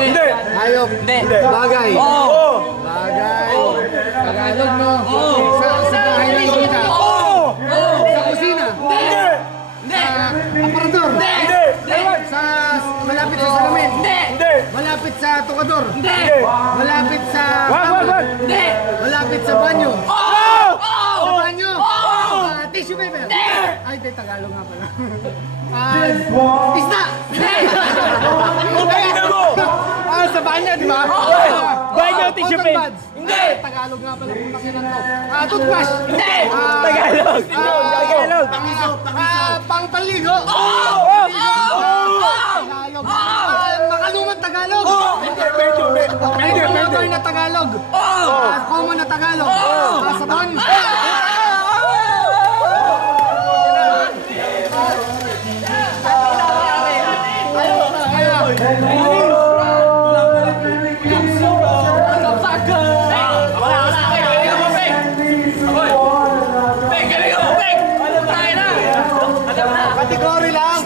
Hindi. Hayop. Hindi. Bagay. Oo. Bagay. Tagalog, no? Sa bahay lang kita. Sa kusina. Hindi. Sa aparador. Hindi. Sa malapit sa salamin. Hindi. Malapit sa tukador. Hindi. Malapit sa Hindi. malapit sa banyo. Sa banyo. Tissue paper. Ay, di Tagalog nga pala. Isda. Tingnan mo. Sa banyo, di ba? Banyo, tissue Cotton paper. buds. Hindi. Tagalog nga pala kung takilan to. Toothbrush. Hindi. Tagalog. Tagalog. Pangpaligo. Tagalog. Makalumang Tagalog. Pwede. Proper na Tagalog. Common na Tagalog. Sabon. Kategory lang.